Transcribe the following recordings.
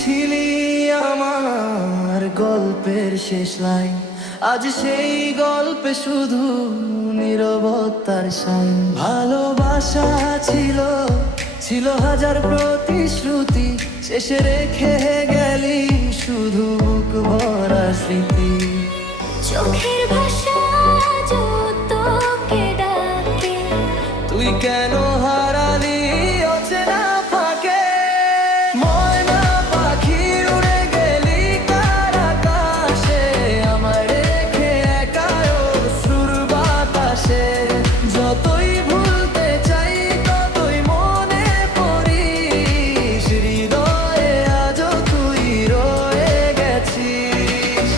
ছিলি আমার গল্পের শেষ লাইন, আজ সেই গল্পে শুধু নীরবতার সাইন। ভালোবাসা ছিল ছিল হাজার প্রতিশ্রুতি, শেষে রেখে গেলি শুধু বুক ভরা স্মৃতি। চোখের ভাষা তোকে ডাকে, তুই কেন হারালি অচেনা ফাঁকে? ময়না পাখি উড়ে গেলি কার আকাশে, আমায় রেখে একা অশ্রুর বাতাসে। যতই ভুলতে চাই ততই মনে পড়িস, হৃদয়ে আজও তুই রয়ে গেছিস।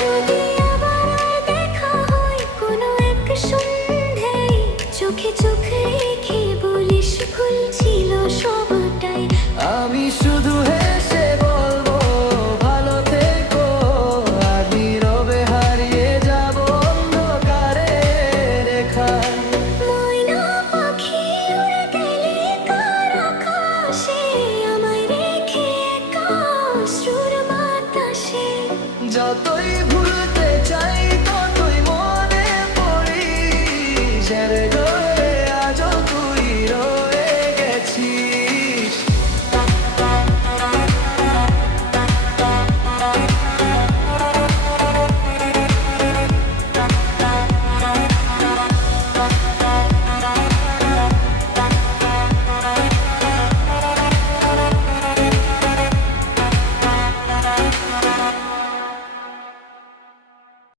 যদি আবার দেখা হয় কোনো এক সন্ধ্যায়, চোখে চোখ রেখে বলিস ভুল ছিল সবটাই। আমি শুধু হেসে বলবো ভালো থেকো, আর নীরবে হারিয়ে যাব অন্ধকারে রেখায়। ময়না পাখি উড়ে গেলি কার আকাশে, আমায় রেখে একা অশ্রুর বাতাসে। যতই ভুলতে চাই ততই মনে পড়িস, রে